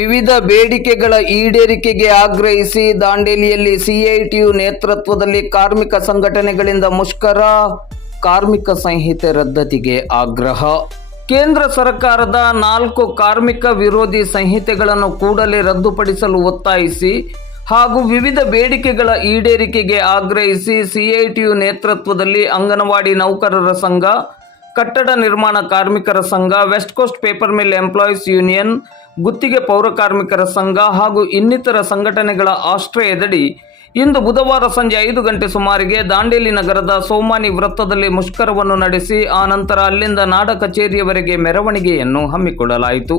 ವಿವಿಧ ಬೇಡಿಕೆಗಳ ಈಡೇರಿಕೆಗೆ ಆಗ್ರಹಿಸಿ ದಾಂಡೇಲಿಯಲ್ಲಿ ಸಿಐಟಿಯು ನೇತೃತ್ವದಲ್ಲಿ ಕಾರ್ಮಿಕ ಸಂಘಟನೆಗಳಿಂದ ಮುಷ್ಕರ, ಕಾರ್ಮಿಕ ಸಂಹಿತೆ ರದ್ದತಿಗೆ ಆಗ್ರಹ. ಕೇಂದ್ರ ಸರ್ಕಾರದ 4 ಕಾರ್ಮಿಕ ವಿರೋಧಿ ಸಂಹಿತೆಗಳನ್ನು ಕೂಡಲೇ ರದ್ದುಪಡಿಸಲು ಒತ್ತಾಯಿಸಿ ಹಾಗೂ ವಿವಿಧ ಬೇಡಿಕೆಗಳ ಈಡೇರಿಕೆಗೆ ಆಗ್ರಹಿಸಿ ಸಿಐಟಿಯು ನೇತೃತ್ವದಲ್ಲಿ ಅಂಗನವಾಡಿ ನೌಕರರ ಸಂಘ, ಕಟ್ಟಡ ನಿರ್ಮಾಣ ಕಾರ್ಮಿಕರ ಸಂಘ, west coast paper mill employees union, ಗುತ್ತಿಗೆ ಪೌರ ಕಾರ್ಮಿಕರ ಸಂಘ ಹಾಗೂ ಇನ್ನಿತರ ಸಂಘಟನೆಗಳ ಆಶ್ರಯದಡಿ ಇಂದು ಬುಧವಾರ ಸಂಜೆ 5 ಗಂಟೆ ಸುಮಾರಿಗೆ ದಾಂಡೇಲಿ ನಗರದ ಸೋಮಾನಿ ವೃತ್ತದಲ್ಲಿ ಮುಷ್ಕರವನ್ನು ನಡೆಸಿ ಆನಂತರ ಅಲ್ಲಿಂದ ನಾಡ ಕಚೇರಿಯವರೆಗೆ ಮೆರವಣಿಗೆಯನ್ನು ಹಮ್ಮಿಕೊಳ್ಳಲಾಯಿತು.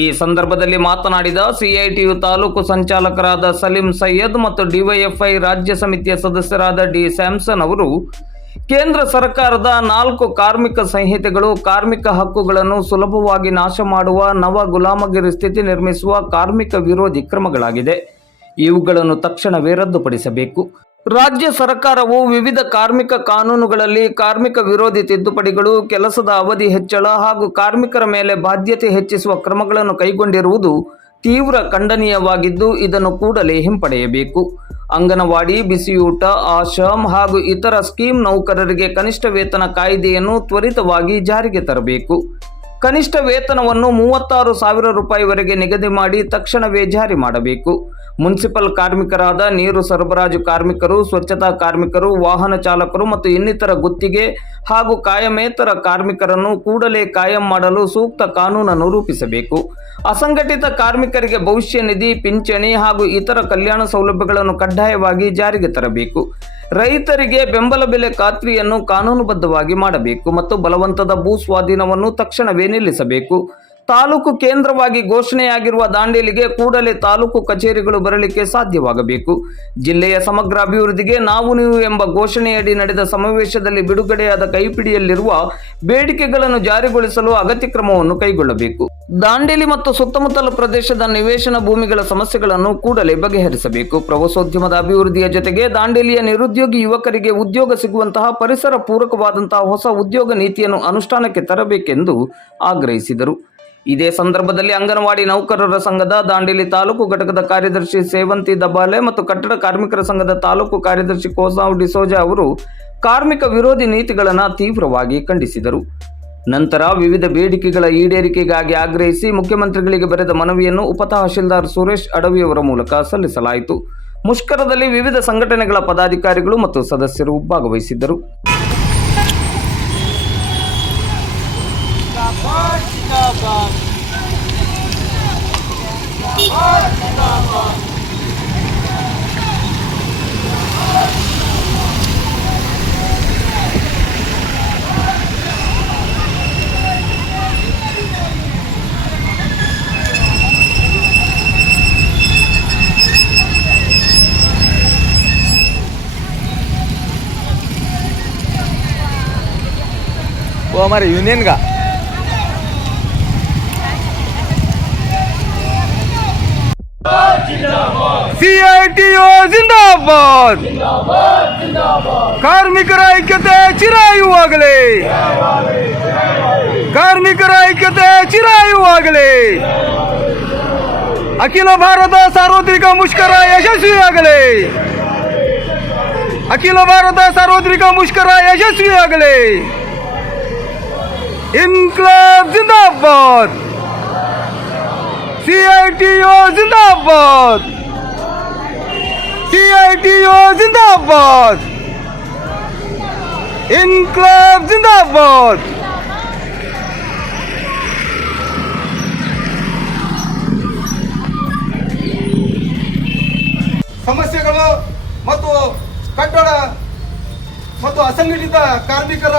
ಈ ಸಂದರ್ಭದಲ್ಲಿ ಮಾತನಾಡಿದ ಸಿಐಟಿಯು ತಾಲೂಕು ಸಂಚಾಲಕರಾದ ಸಲೀಂ ಸೈಯದ್ ಮತ್ತು ಡಿವೈಎಫ್ಐ ರಾಜ್ಯ ಸಮಿತಿಯ ಸದಸ್ಯರಾದ ಡಿ ಸ್ಯಾಮ್ಸನ್ ಅವರು ಕೇಂದ್ರ ಸರ್ಕಾರದ 4 ಕಾರ್ಮಿಕ ಸಂಹಿತೆಗಳು ಕಾರ್ಮಿಕ ಹಕ್ಕುಗಳನ್ನು ಸುಲಭವಾಗಿ ನಾಶ ಮಾಡುವ ನವ ಗುಲಾಮಗಿರಿ ಸ್ಥಿತಿ ನಿರ್ಮಿಸುವ ಕಾರ್ಮಿಕ ವಿರೋಧಿ ಕ್ರಮಗಳಾಗಿದೆ. ಇವುಗಳನ್ನು ತಕ್ಷಣವೇ ರದ್ದುಪಡಿಸಬೇಕು. ರಾಜ್ಯ ಸರ್ಕಾರವು ವಿವಿಧ ಕಾರ್ಮಿಕ ಕಾನೂನುಗಳಲ್ಲಿ ಕಾರ್ಮಿಕ ವಿರೋಧಿ ತಿದ್ದುಪಡಿಗಳು, ಕೆಲಸದ ಅವಧಿ ಹೆಚ್ಚಳ ಹಾಗೂ ಕಾರ್ಮಿಕರ ಮೇಲೆ ಬಾಧ್ಯತೆ ಹೆಚ್ಚಿಸುವ ಕ್ರಮಗಳನ್ನು ಕೈಗೊಂಡಿರುವುದು ತೀವ್ರ ಖಂಡನೀಯವಾಗಿದ್ದು ಇದನ್ನು ಕೂಡಲೇ ಹಿಂಪಡೆಯಬೇಕು. ಅಂಗನವಾಡಿ, ಬಿಸಿಯೂಟ, ಆಶ್ರಮ್ ಹಾಗೂ ಇತರ ಸ್ಕೀಮ್ ನೌಕರರಿಗೆ ಕನಿಷ್ಠ ವೇತನ ಕಾಯ್ದೆಯನ್ನು ತ್ವರಿತವಾಗಿ ಜಾರಿಗೆ ತರಬೇಕು. ಕನಿಷ್ಠ ವೇತನವನ್ನು 36,000 ರೂಪಾಯಿವರೆಗೆ ನಿಗದಿ ಮಾಡಿ ತಕ್ಷಣವೇ ಜಾರಿ ಮಾಡಬೇಕು. ಮುನ್ಸಿಪಲ್ ಕಾರ್ಮಿಕರಾದ ನೀರು ಸರಬರಾಜು ಕಾರ್ಮಿಕರು, ಸ್ವಚ್ಛತಾ ಕಾರ್ಮಿಕರು, ವಾಹನ ಚಾಲಕರು ಮತ್ತು ಇನ್ನಿತರ ಗುತ್ತಿಗೆ ಹಾಗೂ ಕಾಯಮೇತರ ಕಾರ್ಮಿಕರನ್ನು ಕೂಡಲೇ ಕಾಯಂ ಮಾಡಲು ಸೂಕ್ತ ಕಾನೂನನ್ನು ರೂಪಿಸಬೇಕು. ಅಸಂಘಟಿತ ಕಾರ್ಮಿಕರಿಗೆ ಭವಿಷ್ಯ ನಿಧಿ, ಪಿಂಚಣಿ ಹಾಗೂ ಇತರ ಕಲ್ಯಾಣ ಸೌಲಭ್ಯಗಳನ್ನು ಕಡ್ಡಾಯವಾಗಿ ಜಾರಿಗೆ ತರಬೇಕು. ರೈತರಿಗೆ ಬೆಂಬಲ ಬೆಲೆ ಖಾತ್ರಿಯನ್ನು ಕಾನೂನುಬದ್ಧವಾಗಿ ಮಾಡಬೇಕು ಮತ್ತು ಬಲವಂತದ ಭೂ ಸ್ವಾಧೀನವನ್ನು ತಕ್ಷಣವೇ ನಿಲ್ಲಿಸಬೇಕು. ತಾಲೂಕು ಕೇಂದ್ರವಾಗಿ ಘೋಷಣೆಯಾಗಿರುವ ದಾಂಡೇಲಿಗೆ ಕೂಡಲೇ ತಾಲೂಕು ಕಚೇರಿಗಳು ಬರಲಿಕ್ಕೆ ಸಾಧ್ಯವಾಗಬೇಕು. ಜಿಲ್ಲೆಯ ಸಮಗ್ರ ಅಭಿವೃದ್ಧಿಗೆ ನಾವು ನೀವು ಎಂಬ ಘೋಷಣೆಯಡಿ ನಡೆದ ಸಮಾವೇಶದಲ್ಲಿ ಬಿಡುಗಡೆಯಾದ ಕೈಪಿಡಿಯಲ್ಲಿರುವ ಬೇಡಿಕೆಗಳನ್ನು ಜಾರಿಗೊಳಿಸಲು ಅಗತ್ಯ ಕ್ರಮವನ್ನು ಕೈಗೊಳ್ಳಬೇಕು. ದಾಂಡೇಲಿ ಮತ್ತು ಸುತ್ತಮುತ್ತಲ ಪ್ರದೇಶದ ನಿವೇಶನ ಭೂಮಿಗಳ ಸಮಸ್ಯೆಗಳನ್ನು ಕೂಡಲೇ ಬಗೆಹರಿಸಬೇಕು. ಪ್ರವಾಸೋದ್ಯಮದ ಅಭಿವೃದ್ಧಿಯ ಜೊತೆಗೆ ದಾಂಡೇಲಿಯ ನಿರುದ್ಯೋಗಿ ಯುವಕರಿಗೆ ಉದ್ಯೋಗ ಸಿಗುವಂತಹ ಪರಿಸರ ಪೂರಕವಾದಂತಹ ಹೊಸ ಉದ್ಯೋಗ ನೀತಿಯನ್ನು ಅನುಷ್ಠಾನಕ್ಕೆ ತರಬೇಕೆಂದು ಆಗ್ರಹಿಸಿದರು. ಇದೇ ಸಂದರ್ಭದಲ್ಲಿ ಅಂಗನವಾಡಿ ನೌಕರರ ಸಂಘದ ದಾಂಡೇಲಿ ತಾಲೂಕು ಘಟಕದ ಕಾರ್ಯದರ್ಶಿ ಸೇವಂತಿ ದಬಾಲೆ ಮತ್ತು ಕಟ್ಟಡ ಕಾರ್ಮಿಕರ ಸಂಘದ ತಾಲೂಕು ಕಾರ್ಯದರ್ಶಿ ಕೋಸಾವ್ ಡಿಸೋಜಾ ಅವರು ಕಾರ್ಮಿಕ ವಿರೋಧಿ ನೀತಿಗಳನ್ನು ತೀವ್ರವಾಗಿ ಖಂಡಿಸಿದರು. ನಂತರ ವಿವಿಧ ಬೇಡಿಕೆಗಳ ಈಡೇರಿಕೆಗಾಗಿ ಆಗ್ರಹಿಸಿ ಮುಖ್ಯಮಂತ್ರಿಗಳಿಗೆ ಬರೆದ ಮನವಿಯನ್ನು ಉಪತಹಶೀಲ್ದಾರ್ ಸುರೇಶ್ ಅಡವಿಯವರ ಮೂಲಕ ಸಲ್ಲಿಸಲಾಯಿತು. ಮುಷ್ಕರದಲ್ಲಿ ವಿವಿಧ ಸಂಘಟನೆಗಳ ಪದಾಧಿಕಾರಿಗಳು ಮತ್ತು ಸದಸ್ಯರು ಭಾಗವಹಿಸಿದ್ದರು. वो हमारे यूनियन का ಸಿಐಟಿಯು ಜಿಂದಾಬಾದ್, ಕಾರ್ಮಿಕರ ಐಕ್ಯತೆ ಚಿರಾಯುವಾಗಲಿ, ಕಾರ್ಮಿಕರ ಐಕ್ಯತೆ ಚಿರಾಯುವಾಗಲಿ. ಅಖಿಲ ಭಾರತ ಸಾರ್ವತ್ರಿಕ ಮುಷ್ಕರ ಯಶಸ್ವಿಯಾಗಲಿ, ಅಖಿಲ ಭಾರತ ಸಾರ್ವತ್ರಿಕ ಮುಷ್ಕರ ಯಶಸ್ವಿಯಾಗಲಿ. ಇನ್ಕ್ಲಾಬ್ ಜಿಂದಾಬಾದ್, ಸಿಐಟಿಯು ಜಿಂದಾಬಾದ್, ಸಿಐಟಿಯು ಜಿಂದಾಬಾದ್, ಇನ್ಕ್ಲಾಬ್ ಜಿಂದಾಬಾದ್. ಸಮಸ್ಯೆಗಳು ಮತ್ತು ಕಟ್ಟಡ ಮತ್ತು ಅಸಂಘಟಿತ ಕಾರ್ಮಿಕರ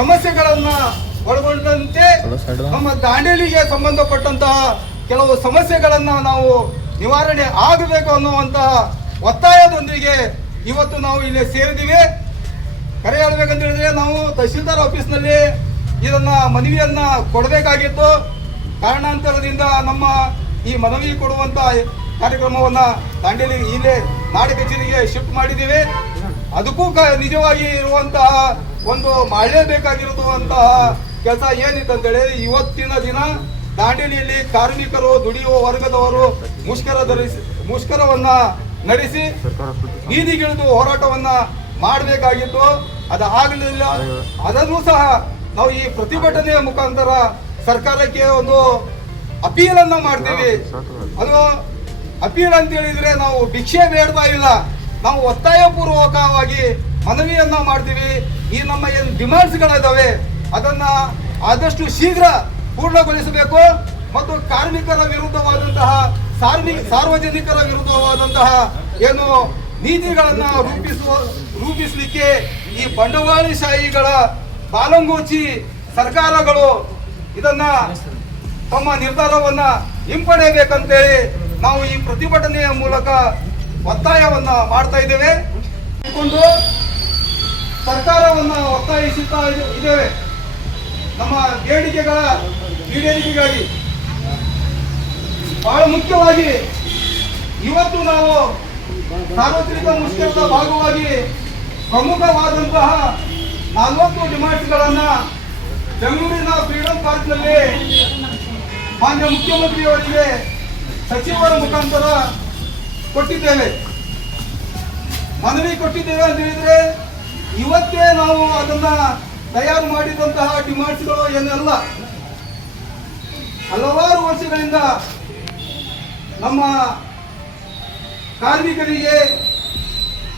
ಸಮಸ್ಯೆಗಳನ್ನು ಒಳಗೊಂಡಂತೆ ನಮ್ಮ ದಾಂಡೇಲಿಗೆ ಸಂಬಂಧಪಟ್ಟಂತಹ ಕೆಲವು ಸಮಸ್ಯೆಗಳನ್ನು ನಾವು ನಿವಾರಣೆ ಆಗಬೇಕು ಅನ್ನುವಂತಹ ಒತ್ತಾಯದೊಂದಿಗೆ ಇವತ್ತು ನಾವು ಇಲ್ಲಿ ಸೇರಿದ್ದೀವಿ. ಕರೆ ಹೇಳಬೇಕಂತ ಹೇಳಿದ್ರೆ ನಾವು ತಹಶೀಲ್ದಾರ್ ಆಫೀಸ್ನಲ್ಲಿ ಇದನ್ನ ಮನವಿಯನ್ನ ಕೊಡಬೇಕಾಗಿತ್ತು. ಕಾರಣಾಂತರದಿಂದ ನಮ್ಮ ಈ ಮನವಿ ಕೊಡುವಂತ ಕಾರ್ಯಕ್ರಮವನ್ನ ದಾಂಡೇಲಿ ಇಲ್ಲೇ ನಾಡ ಕಚೇರಿಗೆ ಶಿಫ್ಟ್ ಮಾಡಿದ್ದೀವಿ. ಅದಕ್ಕೂ ನಿಜವಾಗಿ ಇರುವಂತಹ ಒಂದು ಮಾಡಲೇಬೇಕಾಗಿರುವಂತಹ ಕೆಲಸ ಏನಿತ್ತು ಅಂತೇಳಿ ಇವತ್ತಿನ ದಿನ ದಾಂಡೇಲಿಯಲ್ಲಿ ಕಾರ್ಮಿಕರು ದುಡಿಯುವ ವರ್ಗದವರು ಮುಷ್ಕರವನ್ನ ನಡೆಸಿ ಬೀದಿಗಿಳಿದು ಹೋರಾಟವನ್ನ ಮಾಡಬೇಕಾಗಿತ್ತು. ಅದು ಆಗಲಿಲ್ಲ. ಅದನ್ನು ಸಹ ನಾವು ಈ ಪ್ರತಿಭಟನೆಯ ಮುಖಾಂತರ ಸರ್ಕಾರಕ್ಕೆ ಒಂದು ಅಪೀಲನ್ನ ಮಾಡ್ತೀವಿ. ಅದು ಅಪೀಲ್ ಅಂತ ಹೇಳಿದ್ರೆ ನಾವು ಭಿಕ್ಷೆ ಬೇಡ್ತಾ ಇಲ್ಲ, ನಾವು ಒತ್ತಾಯಪೂರ್ವಕವಾಗಿ ಮನವಿಯನ್ನ ಮಾಡ್ತೀವಿ. ಈ ನಮ್ಮ ಏನು ಡಿಮ್ಯಾಂಡ್ಸ್ಗಳಿದಾವೆ ಅದನ್ನ ಆದಷ್ಟು ಶೀಘ್ರ ಪೂರ್ಣಗೊಳಿಸಬೇಕು ಮತ್ತು ಕಾರ್ಮಿಕರ ವಿರುದ್ಧವಾದಂತಹ ಸಾರ್ವಜನಿಕರ ವಿರುದ್ಧವಾದಂತಹ ಏನು ನೀತಿಗಳನ್ನ ರೂಪಿಸಲಿಕ್ಕೆ ಈ ಬಂಡವಾಳಶಾಹಿಗಳ ಬಾಲಂಗೋಚಿ ಸರ್ಕಾರಗಳು ಇದನ್ನ ತಮ್ಮ ನಿರ್ಧಾರವನ್ನ ಹಿಂಪಡೆಯಬೇಕಂತೇಳಿ ನಾವು ಈ ಪ್ರತಿಭಟನೆಯ ಮೂಲಕ ಒತ್ತಾಯವನ್ನ ಮಾಡ್ತಾ ಇದ್ದೇವೆ. ಸರ್ಕಾರವನ್ನ ಒತ್ತಾಯಿಸುತ್ತಾ ಇದ್ದೇವೆ ನಮ್ಮ ಬೇಡಿಕೆಗಳ ಈಡೇರಿಕೆಗಾಗಿ. ಬಹಳ ಮುಖ್ಯವಾಗಿ ಇವತ್ತು ನಾವು ಸಾರ್ವತ್ರಿಕ ಮುಷ್ಕರದ ಭಾಗವಾಗಿ ಪ್ರಮುಖವಾದಂತಹ 40 ಡಿಮಾಂಡ್ಸ್ಗಳನ್ನ ಬೆಂಗಳೂರಿನ ಫ್ರೀಡಂ ಪಾರ್ಕ್ನಲ್ಲಿ ಮಾನ್ಯ ಮುಖ್ಯಮಂತ್ರಿಯವರಿಗೆ ಸಚಿವರ ಮುಖಾಂತರ ಕೊಟ್ಟಿದ್ದೇವೆ, ಮನವಿ ಕೊಟ್ಟಿದ್ದೇವೆ ಅಂತ ಹೇಳಿದ್ರೆ ಇವತ್ತೇ ನಾವು ಅದನ್ನ ತಯಾರು ಮಾಡಿದಂತಹ ಡಿಮಾಂಡ್ಸ್ಗಳು ಏನೆಲ್ಲ ಹಲವಾರು ವರ್ಷಗಳಿಂದ ನಮ್ಮ ಕಾರ್ಮಿಕರಿಗೆ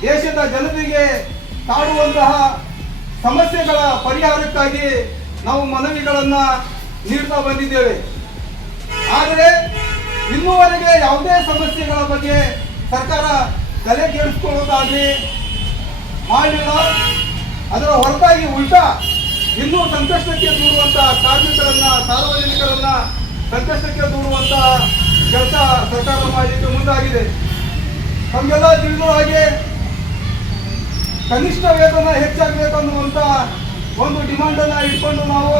ದೇಶದ ಜನತೆಗೆ ಕಾಡುವಂತಹ ಸಮಸ್ಯೆಗಳ ಪರಿಹಾರಕ್ಕಾಗಿ ನಾವು ಮನವಿಗಳನ್ನ ನೀಡ್ತಾ ಬಂದಿದ್ದೇವೆ. ಆದರೆ ಇನ್ನೂವರೆಗೆ ಯಾವುದೇ ಸಮಸ್ಯೆಗಳ ಬಗ್ಗೆ ಸರ್ಕಾರ ತಲೆ ಕೆಡಿಸಿಕೊಳ್ಳೋದಾಗಲಿ ಮಾಡಲಿಲ್ಲ. ಅದರ ಹೊರತಾಗಿ ಉಲ್ಟಾ ಇನ್ನೂ ಸಂಕಷ್ಟಕ್ಕೆ ದೂರುವಂತ ಕಾರ್ಮಿಕರನ್ನ ಸಾರ್ವಜನಿಕರನ್ನ ಸಂಕಷ್ಟಕ್ಕೆ ದೂರುವಂತ ಕೆಲಸ ಸರ್ಕಾರ ಮಾಡಲಿಕ್ಕೆ ಮುಂದಾಗಿದೆ. ನಮಗೆಲ್ಲ ತಿಳಿದ ಹಾಗೆ ಕನಿಷ್ಠ ವೇತನ ಹೆಚ್ಚಾಗಬೇಕನ್ನುವಂತ ಒಂದು ಡಿಮಾಂಡ್ ಅನ್ನ ಇಟ್ಕೊಂಡು ನಾವು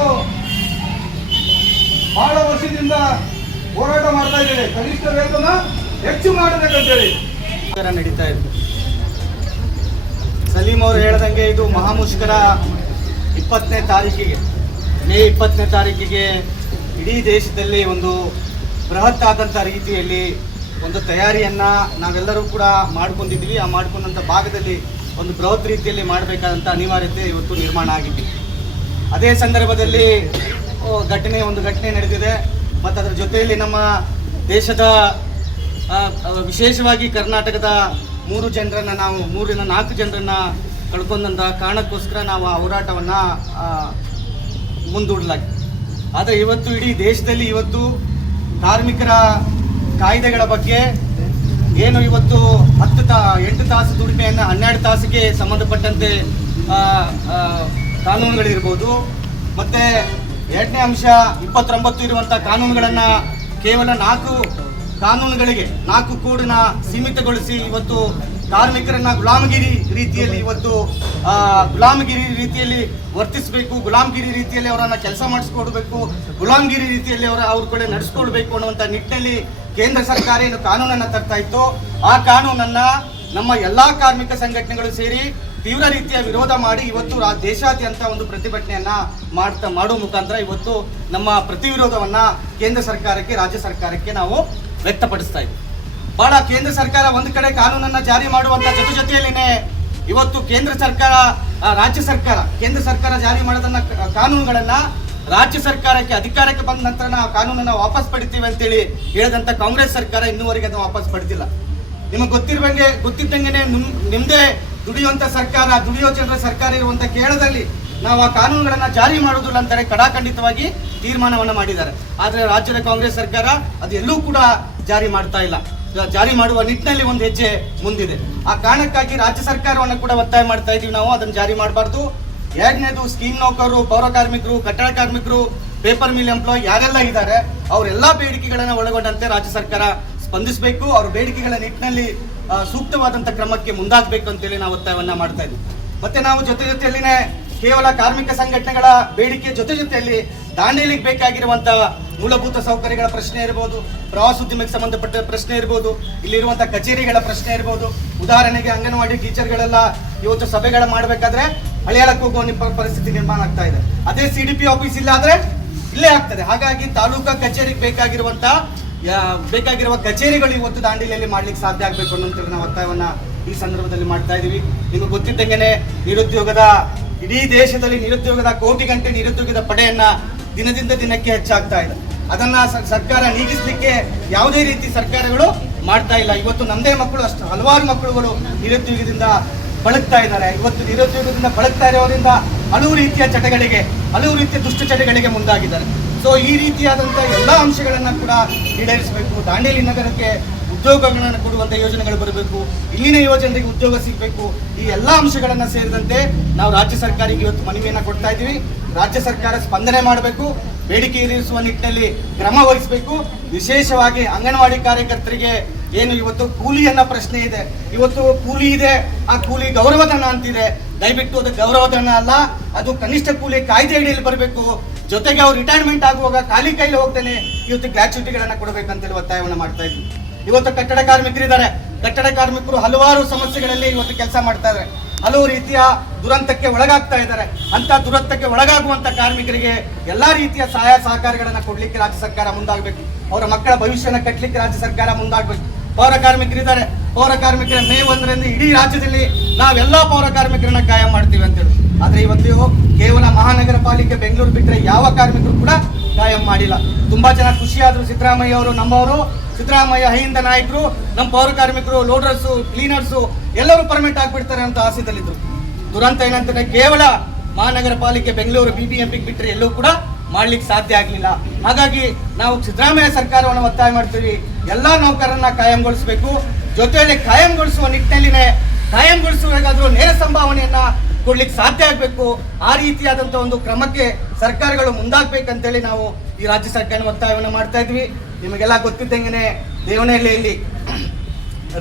ಬಹಳ ವರ್ಷದಿಂದ ಹೋರಾಟ ಮಾಡ್ತಾ ಇದ್ದೇವೆ. ಕನಿಷ್ಠ ವೇತನ ಹೆಚ್ಚು ಮಾಡಬೇಕಂತೇಳಿ ನಡೀತಾ ಇದೆ. ಸಲೀಂ ಅವರು ಹೇಳ್ದಂಗೆ ಇದು ಮಹಾಮುಷ್ಕರ 20ನೇ ತಾರೀಕಿಗೆ ಮೇ 20ನೇ ತಾರೀಕಿಗೆ ಇಡೀ ದೇಶದಲ್ಲಿ ಒಂದು ಬೃಹತ್ ಆದಂಥ ರೀತಿಯಲ್ಲಿ ಒಂದು ತಯಾರಿಯನ್ನ ನಾವೆಲ್ಲರೂ ಕೂಡ ಮಾಡ್ಕೊಂಡಿದ್ವಿ. ಆ ಮಾಡ್ಕೊಂಡಂಥ ಭಾಗದಲ್ಲಿ ಒಂದು ಬೃಹತ್ ರೀತಿಯಲ್ಲಿ ಮಾಡಬೇಕಾದಂಥ ಅನಿವಾರ್ಯತೆ ಇವತ್ತು ನಿರ್ಮಾಣ ಆಗಿದೆ. ಅದೇ ಸಂದರ್ಭದಲ್ಲಿ ಒಂದು ಘಟನೆ ನಡೆದಿದೆ ಮತ್ತು ಅದರ ಜೊತೆಯಲ್ಲಿ ನಮ್ಮ ದೇಶದ ವಿಶೇಷವಾಗಿ ಕರ್ನಾಟಕದ 3 ಜನರನ್ನು ನಾವು 4 ಜನರನ್ನು ಕಳ್ಕೊಂಡಂಥ ಕಾರಣಕ್ಕೋಸ್ಕರ ನಾವು ಆ ಹೋರಾಟವನ್ನು ಮುಂದೂಡಲಾಗಿದೆ. ಆದರೆ ಇವತ್ತು ಇಡೀ ದೇಶದಲ್ಲಿ ಇವತ್ತು ಕಾರ್ಮಿಕರ ಕಾಯ್ದೆಗಳ ಬಗ್ಗೆ ಏನು ಇವತ್ತು 8 ತಾಸು ದುಡಿಮೆಯನ್ನು 12 ತಾಸಿಗೆ ಸಂಬಂಧಪಟ್ಟಂತೆ ಕಾನೂನುಗಳಿರ್ಬೋದು, ಮತ್ತು 2ನೇ ಅಂಶ 29 ಇರುವಂಥ ಕಾನೂನುಗಳನ್ನು ಕೇವಲ 4 ಕಾನೂನುಗಳಿಗೆ 4 ಕೋಡ್ನ ಸೀಮಿತಗೊಳಿಸಿ ಇವತ್ತು ಕಾರ್ಮಿಕರನ್ನ ಗುಲಾಮಗಿರಿ ರೀತಿಯಲ್ಲಿ ವರ್ತಿಸಬೇಕು, ಗುಲಾಮಗಿರಿ ರೀತಿಯಲ್ಲಿ ಅವರನ್ನು ಕೆಲಸ ಮಾಡಿಸ್ಕೊಡ್ಬೇಕು, ಗುಲಾಮಗಿರಿ ರೀತಿಯಲ್ಲಿ ಅವ್ರ ಕಡೆ ನಡೆಸ್ಕೊಡ್ಬೇಕು ಅನ್ನುವಂಥ ನಿಟ್ಟಿನಲ್ಲಿ ಕೇಂದ್ರ ಸರ್ಕಾರ ಏನು ಕಾನೂನನ್ನು ತರ್ತಾ ಇತ್ತು, ಆ ಕಾನೂನನ್ನು ನಮ್ಮ ಎಲ್ಲ ಕಾರ್ಮಿಕ ಸಂಘಟನೆಗಳು ಸೇರಿ ತೀವ್ರ ರೀತಿಯ ವಿರೋಧ ಮಾಡಿ ಇವತ್ತು ದೇಶಾದ್ಯಂತ ಒಂದು ಪ್ರತಿಭಟನೆಯನ್ನ ಮಾಡುವ ಮುಖಾಂತರ ಇವತ್ತು ನಮ್ಮ ಪ್ರತಿವಿರೋಧವನ್ನ ಕೇಂದ್ರ ಸರ್ಕಾರಕ್ಕೆ, ರಾಜ್ಯ ಸರ್ಕಾರಕ್ಕೆ ನಾವು ವ್ಯಕ್ತಪಡಿಸ್ತಾ ಇದ್ದೀವಿ. ಬಹಳ ಕೇಂದ್ರ ಸರ್ಕಾರ ಒಂದು ಕಡೆ ಕಾನೂನನ್ನ ಜಾರಿ ಮಾಡುವಂತ ಜೊತೆಯಲ್ಲಿನೇ ಇವತ್ತು ಕೇಂದ್ರ ಸರ್ಕಾರ ಜಾರಿ ಮಾಡೋದನ್ನ ಕಾನೂನುಗಳನ್ನ ರಾಜ್ಯ ಸರ್ಕಾರಕ್ಕೆ ಅಧಿಕಾರಕ್ಕೆ ಬಂದ ನಂತರ ನಾವು ಕಾನೂನನ್ನ ವಾಪಸ್ ಪಡಿತೀವಿ ಅಂತೇಳಿ ಹೇಳಿದಂತ ಕಾಂಗ್ರೆಸ್ ಸರ್ಕಾರ ಇನ್ನೂವರೆಗೆ ಅದನ್ನು ವಾಪಸ್ ಪಡೆದಿಲ್ಲ. ನಿಮಗೆ ಗೊತ್ತಿದ್ದಂಗೆ ನಿಮ್ದೇ ದುಡಿಯುವಂತ ಸರ್ಕಾರ, ದುಡಿಯೋ ಜನರ ಸರ್ಕಾರ ಇರುವಂತ ಕೇರಳದಲ್ಲಿ ನಾವು ಆ ಕಾನೂನುಗಳನ್ನ ಜಾರಿ ಮಾಡುವುದಿಲ್ಲ ಅಂತಾರೆ ಕಡಾಖಂಡಿತವಾಗಿ ತೀರ್ಮಾನವನ್ನ ಮಾಡಿದ್ದಾರೆ. ಆದರೆ ರಾಜ್ಯದ ಕಾಂಗ್ರೆಸ್ ಸರ್ಕಾರ ಅದು ಎಲ್ಲೂ ಕೂಡ ಜಾರಿ ಮಾಡ್ತಾ ಇಲ್ಲ. ಜಾರಿ ಮಾಡುವ ನಿಟ್ಟಿನಲ್ಲಿ ಒಂದು ಹೆಜ್ಜೆ ಮುಂದಿದೆ. ಆ ಕಾರಣಕ್ಕಾಗಿ ರಾಜ್ಯ ಸರ್ಕಾರವನ್ನು ಕೂಡ ಒತ್ತಾಯ ಮಾಡ್ತಾ ಇದ್ದೀವಿ, ನಾವು ಅದನ್ನು ಜಾರಿ ಮಾಡಬಾರ್ದು. 2ನೇದು ಸ್ಕೀಮ್ ನೌಕರರು, ಪೌರ ಕಾರ್ಮಿಕರು, ಕಟ್ಟಡ ಕಾರ್ಮಿಕರು, ಪೇಪರ್ ಮಿಲ್ ಎಂಪ್ಲಾಯ್ ಯಾರೆಲ್ಲ ಇದ್ದಾರೆ ಅವರೆಲ್ಲ ಬೇಡಿಕೆಗಳನ್ನು ಒಳಗೊಂಡಂತೆ ರಾಜ್ಯ ಸರ್ಕಾರ ಸ್ಪಂದಿಸಬೇಕು. ಅವ್ರ ಬೇಡಿಕೆಗಳ ನಿಟ್ಟಿನಲ್ಲಿ ಸೂಕ್ತವಾದಂಥ ಕ್ರಮಕ್ಕೆ ಮುಂದಾಗಬೇಕು ಅಂತೇಳಿ ನಾವು ಒತ್ತಾಯವನ್ನ ಮಾಡ್ತಾ ಇದ್ದೀವಿ. ಮತ್ತೆ ನಾವು ಜೊತೆಯಲ್ಲಿನೇ ಕೇವಲ ಕಾರ್ಮಿಕ ಸಂಘಟನೆಗಳ ಬೇಡಿಕೆ ಜೊತೆಯಲ್ಲಿ ದಾಂಡೇಲಿಗೆ ಬೇಕಾಗಿರುವಂಥ ಮೂಲಭೂತ ಸೌಕರ್ಯಗಳ ಪ್ರಶ್ನೆ ಇರ್ಬೋದು, ಪ್ರವಾಸೋದ್ಯಮಕ್ಕೆ ಸಂಬಂಧಪಟ್ಟ ಪ್ರಶ್ನೆ ಇರ್ಬೋದು, ಇಲ್ಲಿರುವಂಥ ಕಚೇರಿಗಳ ಪ್ರಶ್ನೆ ಇರ್ಬೋದು. ಉದಾಹರಣೆಗೆ ಅಂಗನವಾಡಿ ಟೀಚರ್ಗಳೆಲ್ಲ ಇವತ್ತು ಸಭೆಗಳ ಮಾಡಬೇಕಾದ್ರೆ ಹಳಿಯಾಳಕ್ಕೆ ಹೋಗುವ ಪರಿಸ್ಥಿತಿ ನಿರ್ಮಾಣ ಆಗ್ತಾ ಇದೆ. ಅದೇ CDP ಆಫೀಸ್ ಇಲ್ಲ ಆದರೆ ಇಲ್ಲೇ ಆಗ್ತದೆ. ಹಾಗಾಗಿ ತಾಲೂಕಾ ಕಚೇರಿಗೆ ಬೇಕಾಗಿರುವ ಕಚೇರಿಗಳು ಇವತ್ತು ದಾಂಡೇಲಿಯಲ್ಲಿ ಮಾಡ್ಲಿಕ್ಕೆ ಸಾಧ್ಯ ಆಗಬೇಕು ಅನ್ನೋಂಥೇಳಿ ನಾವು ಒತ್ತಾಯವನ್ನ ಈ ಸಂದರ್ಭದಲ್ಲಿ ಮಾಡ್ತಾ ಇದೀವಿ. ನಿಮಗೆ ಗೊತ್ತಿದ್ದಂಗೆನೆ ಇಡೀ ದೇಶದಲ್ಲಿ ನಿರುದ್ಯೋಗದ ಕೋಟಿ ಗಂಟೆ ನಿರುದ್ಯೋಗದ ಪಡೆಯನ್ನ ದಿನದಿಂದ ದಿನಕ್ಕೆ ಹೆಚ್ಚಾಗ್ತಾ ಇದೆ. ಅದನ್ನ ಸರ್ಕಾರ ನೀಗಿಸ್ಲಿಕ್ಕೆ ಯಾವುದೇ ರೀತಿ ಸರ್ಕಾರಗಳು ಮಾಡ್ತಾ ಇಲ್ಲ. ಇವತ್ತು ನಮ್ಮದೇ ಮಕ್ಕಳು ಅಷ್ಟು ಹಲವಾರು ಮಕ್ಕಳುಗಳು ನಿರುದ್ಯೋಗದಿಂದ ಬಳಕ್ತಾ ಇದ್ದಾರೆ. ಇವತ್ತು ನಿರುದ್ಯೋಗದಿಂದ ಬಳಕ್ತಾ ಇರೋದ್ರಿಂದ ಹಲವು ರೀತಿಯ ದುಷ್ಟ ಚಟಗಳಿಗೆ ಮುಂದಾಗಿದ್ದಾರೆ. ಸೊ ಈ ರೀತಿಯಾದಂಥ ಎಲ್ಲ ಅಂಶಗಳನ್ನ ಕೂಡ ಈಡೇರಿಸಬೇಕು. ದಾಂಡೇಲಿ ನಗರಕ್ಕೆ ಉದ್ಯೋಗಗಳನ್ನು ಕೊಡುವಂಥ ಯೋಜನೆಗಳು ಬರಬೇಕು, ಇಲ್ಲಿನ ಯುವಜನರಿಗೆ ಉದ್ಯೋಗ ಸಿಗಬೇಕು. ಈ ಎಲ್ಲ ಅಂಶಗಳನ್ನ ಸೇರಿದಂತೆ ನಾವು ರಾಜ್ಯ ಸರ್ಕಾರಕ್ಕೆ ಇವತ್ತು ಮನವಿಯನ್ನ ಕೊಡ್ತಾ ಇದ್ದೀವಿ. ರಾಜ್ಯ ಸರ್ಕಾರ ಸ್ಪಂದನೆ ಮಾಡಬೇಕು, ಬೇಡಿಕೆ ಈಡೇರಿಸುವ ನಿಟ್ಟಿನಲ್ಲಿ ಕ್ರಮ ವಹಿಸಬೇಕು. ವಿಶೇಷವಾಗಿ ಅಂಗನವಾಡಿ ಕಾರ್ಯಕರ್ತರಿಗೆ ಏನು ಇವತ್ತು ಕೂಲಿಯನ್ನ ಪ್ರಶ್ನೆ ಇದೆ, ಇವತ್ತು ಕೂಲಿ ಇದೆ, ಆ ಕೂಲಿ ಗೌರವಧನ ಅಂತಿದೆ. ದಯವಿಟ್ಟು ಅದು ಗೌರವಧನ ಅಲ್ಲ, ಅದು ಕನಿಷ್ಠ ಕೂಲಿ ಕಾಯ್ದೆ ಅಡಿಯಲ್ಲಿ ಬರಬೇಕು. ಜೊತೆಗೆ ಅವ್ರು ರಿಟೈರ್ಮೆಂಟ್ ಆಗುವಾಗ ಖಾಲಿ ಕೈಲಿ ಹೋಗ್ತಾನೆ ಇವತ್ತು ಗ್ರಾಚ್ಯುಟಿಗಳನ್ನ ಕೊಡಬೇಕಂತೇಳಿ ಒತ್ತಾಯವನ್ನ ಮಾಡ್ತಾ ಇದ್ವಿ. ಇವತ್ತು ಕಟ್ಟಡ ಕಾರ್ಮಿಕರಿದ್ದಾರೆ. ಕಟ್ಟಡ ಕಾರ್ಮಿಕರು ಹಲವಾರು ಸಮಸ್ಯೆಗಳಲ್ಲಿ ಇವತ್ತು ಕೆಲಸ ಮಾಡ್ತಾ ಇದ್ದಾರೆ, ಹಲವು ರೀತಿಯ ದುರಂತಕ್ಕೆ ಒಳಗಾಗ್ತಾ ಇದ್ದಾರೆ. ಅಂತ ದುರಂತಕ್ಕೆ ಒಳಗಾಗುವಂತ ಕಾರ್ಮಿಕರಿಗೆ ಎಲ್ಲಾ ರೀತಿಯ ಸಹಾಯ ಸಹಕಾರಗಳನ್ನ ಕೊಡ್ಲಿಕ್ಕೆ ರಾಜ್ಯ ಸರ್ಕಾರ ಮುಂದಾಗಬೇಕು. ಅವರ ಮಕ್ಕಳ ಭವಿಷ್ಯನ ಕಟ್ಟಲಿಕ್ಕೆ ರಾಜ್ಯ ಸರ್ಕಾರ ಮುಂದಾಗಬೇಕು. ಪೌರ ಕಾರ್ಮಿಕರಿದ್ದಾರೆ, ಪೌರ ಕಾರ್ಮಿಕರ ಮೇ 1ರಂದು ಇಡೀ ರಾಜ್ಯದಲ್ಲಿ ನಾವೆಲ್ಲಾ ಪೌರ ಕಾರ್ಮಿಕರನ್ನ ಕಾಯಂ ಮಾಡ್ತೀವಿ ಅಂತೇಳಿ. ಆದ್ರೆ ಇವತ್ತು ಕೇವಲ ಮಹಾನಗರ ಪಾಲಿಕೆ ಬೆಂಗಳೂರು ಬಿಟ್ಟರೆ ಯಾವ ಕಾರ್ಮಿಕರು ಕೂಡ ಕಾಯಂ ಮಾಡಿಲ್ಲ. ತುಂಬಾ ಜನ ಖುಷಿಯಾದ್ರು ಸಿದ್ದರಾಮಯ್ಯ ಅವರು, ನಮ್ಮವರು ಸಿದ್ದರಾಮಯ್ಯ ಹೈಂದ ನಾಯಕರು, ನಮ್ಮ ಪೌರ ಕಾರ್ಮಿಕರು, ಲೋಡರ್ಸು, ಕ್ಲೀನರ್ಸು ಎಲ್ಲರೂ ಪರ್ಮನೆಂಟ್ ಆಗ್ಬಿಡ್ತಾರೆ ಅಂತ ಆಸೆದಲ್ಲಿದ್ರು. ದುರಂತ ಏನಂತಂದ್ರೆ ಕೇವಲ ಮಹಾನಗರ ಪಾಲಿಕೆ ಬೆಂಗಳೂರು BBMP ಬಿಟ್ಟರೆ ಎಲ್ಲೂ ಕೂಡ ಮಾಡ್ಲಿಕ್ಕೆ ಸಾಧ್ಯ ಆಗಲಿಲ್ಲ. ಹಾಗಾಗಿ ನಾವು ಸಿದ್ದರಾಮಯ್ಯ ಸರ್ಕಾರವನ್ನು ಒತ್ತಾಯ ಮಾಡ್ತೀವಿ, ಎಲ್ಲಾ ನೌಕರರನ್ನ ಕಾಯಂಗೊಳಿಸಬೇಕು. ಜೊತೆಯಲ್ಲಿ ಕಾಯಂಗೊಳಿಸುವ ನಿಟ್ಟಿನಲ್ಲಿನೇ ಕಾಯಂಗೊಳಿಸುವಾಗಾದ್ರೂ ನೇರ ಸಂಭಾವನೆಯನ್ನ ಕೊಡ್ಲಿಕ್ಕೆ ಸಾಧ್ಯ ಆಗಬೇಕು. ಆ ರೀತಿಯಾದಂಥ ಒಂದು ಕ್ರಮಕ್ಕೆ ಸರ್ಕಾರಗಳು ಮುಂದಾಗಬೇಕಂತೇಳಿ ನಾವು ಈ ರಾಜ್ಯ ಸರ್ಕಾರ ಒತ್ತಾಯವನ್ನು ಮಾಡ್ತಾ ಇದ್ವಿ. ನಿಮಗೆಲ್ಲ ಗೊತ್ತಿದ್ದಂಗೆ ದೇವನಹಳ್ಳಿಯಲ್ಲಿ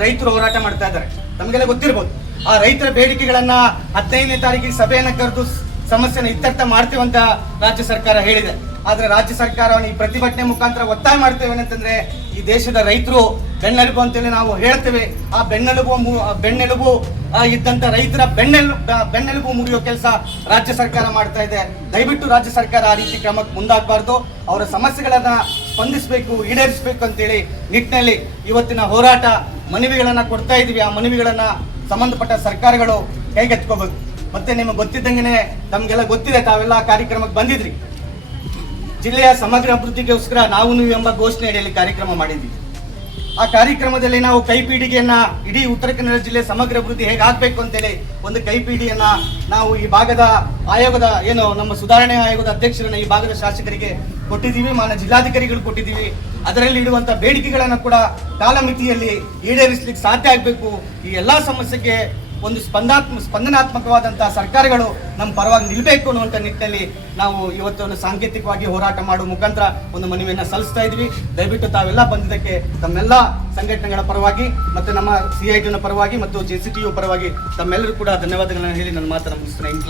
ರೈತರು ಹೋರಾಟ ಮಾಡ್ತಾ ಇದ್ದಾರೆ, ನಮಗೆಲ್ಲ ಗೊತ್ತಿರ್ಬೋದು. ಆ ರೈತರ ಬೇಡಿಕೆಗಳನ್ನ 15ನೇ ತಾರೀಕಿಗೆ ಸಭೆಯನ್ನ ಕರೆದು ಸಮಸ್ಯೆನ ಇತ್ಯರ್ಥ ಮಾಡ್ತೇವಂತ ರಾಜ್ಯ ಸರ್ಕಾರ ಹೇಳಿದೆ. ಆದ್ರೆ ರಾಜ್ಯ ಸರ್ಕಾರವನ್ನು ಈ ಪ್ರತಿಭಟನೆ ಮುಖಾಂತರ ಒತ್ತಾಯ ಮಾಡ್ತೇವೆ ಅಂತಂದ್ರೆ ಈ ದೇಶದ ರೈತರು ಬೆನ್ನೆಲುಬು ಅಂತೇಳಿ ನಾವು ಹೇಳ್ತೇವೆ. ಆ ಬೆನ್ನೆಲುಬು ಇದ್ದಂತ ರೈತರ ಬೆನ್ನೆಲುಬು ಮುರಿಯೋ ಕೆಲಸ ರಾಜ್ಯ ಸರ್ಕಾರ ಮಾಡ್ತಾ ಇದೆ. ದಯವಿಟ್ಟು ರಾಜ್ಯ ಸರ್ಕಾರ ಆ ರೀತಿ ಕ್ರಮಕ್ಕೆ ಮುಂದಾಗಬಾರ್ದು. ಅವರ ಸಮಸ್ಯೆಗಳನ್ನ ಸ್ಪಂದಿಸಬೇಕು, ಈಡೇರಿಸಬೇಕು ಅಂತೇಳಿ ನಿಟ್ಟಿನಲ್ಲಿ ಇವತ್ತಿನ ಹೋರಾಟ ಮನವಿಗಳನ್ನ ಕೊಡ್ತಾ ಇದೀವಿ. ಆ ಮನವಿಗಳನ್ನ ಸಂಬಂಧಪಟ್ಟ ಸರ್ಕಾರಗಳು ಕೈಗೆತ್ಕೋಬೇಕು. ಮತ್ತೆ ನಿಮಗೆ ಗೊತ್ತಿದ್ದಂಗೆ ತಮ್ಗೆಲ್ಲ ಗೊತ್ತಿದೆ, ತಾವೆಲ್ಲ ಕಾರ್ಯಕ್ರಮಕ್ಕೆ ಬಂದಿದ್ರಿ. ಜಿಲ್ಲೆಯ ಸಮಗ್ರ ಅಭಿವೃದ್ಧಿಗೋಸ್ಕರ ನಾವು ನೀವು ಎಂಬ ಘೋಷಣೆ ಅಡಿಯಲ್ಲಿ ಕಾರ್ಯಕ್ರಮ ಮಾಡಿದ್ವಿ. ಆ ಕಾರ್ಯಕ್ರಮದಲ್ಲಿ ನಾವು ಕೈಪಿಡಿಗೆಯನ್ನ ಇಡೀ ಉತ್ತರ ಕನ್ನಡ ಜಿಲ್ಲೆ ಸಮಗ್ರ ಅಭಿವೃದ್ಧಿ ಹೇಗಾಗಬೇಕು ಅಂತೇಳಿ ಒಂದು ಕೈಪಿಡಿಯನ್ನ ನಾವು ಈ ಭಾಗದ ಆಯೋಗದ ಏನು ನಮ್ಮ ಸುಧಾರಣೆ ಆಯೋಗದ ಅಧ್ಯಕ್ಷರನ್ನ ಈ ಭಾಗದ ಶಾಸಕರಿಗೆ ಕೊಟ್ಟಿದ್ದೀವಿ, ಮಾನ್ಯ ಜಿಲ್ಲಾಧಿಕಾರಿಗಳು ಕೊಟ್ಟಿದ್ದೀವಿ. ಅದರಲ್ಲಿ ಇಡುವಂತ ಬೇಡಿಕೆಗಳನ್ನ ಕೂಡ ಕಾಲಮಿತಿಯಲ್ಲಿ ಈಡೇರಿಸಲಿಕ್ಕೆ ಸಾಧ್ಯ ಆಗಬೇಕು. ಈ ಎಲ್ಲಾ ಸಮಸ್ಯೆಗೆ ಒಂದು ಸ್ಪಂದನಾತ್ಮಕವಾದಂತಹ ಸರ್ಕಾರಗಳು ನಮ್ಮ ಪರವಾಗಿ ನಿಲ್ಬೇಕು ಅನ್ನುವಂಥ ನಿಟ್ಟಿನಲ್ಲಿ ನಾವು ಇವತ್ತು ಒಂದು ಸಾಂಕೇತಿಕವಾಗಿ ಹೋರಾಟ ಮಾಡುವ ಮುಖಾಂತರ ಒಂದು ಮನವಿಯನ್ನ ಸಲ್ಲಿಸ್ತಾ ಇದ್ವಿ. ದಯವಿಟ್ಟು ತಾವೆಲ್ಲ ಬಂದಿದ್ದಕ್ಕೆ ತಮ್ಮೆಲ್ಲ ಸಂಘಟನೆಗಳ ಪರವಾಗಿ ಮತ್ತೆ ನಮ್ಮ CITನ ಪರವಾಗಿ ಮತ್ತು JCTU ಪರವಾಗಿ ತಮ್ಮೆಲ್ಲರೂ ಕೂಡ ಧನ್ಯವಾದಗಳನ್ನು ಹೇಳಿ ನನ್ನ ಮಾತನ್ನು ಮುಗಿಸ್ತೇನೆ.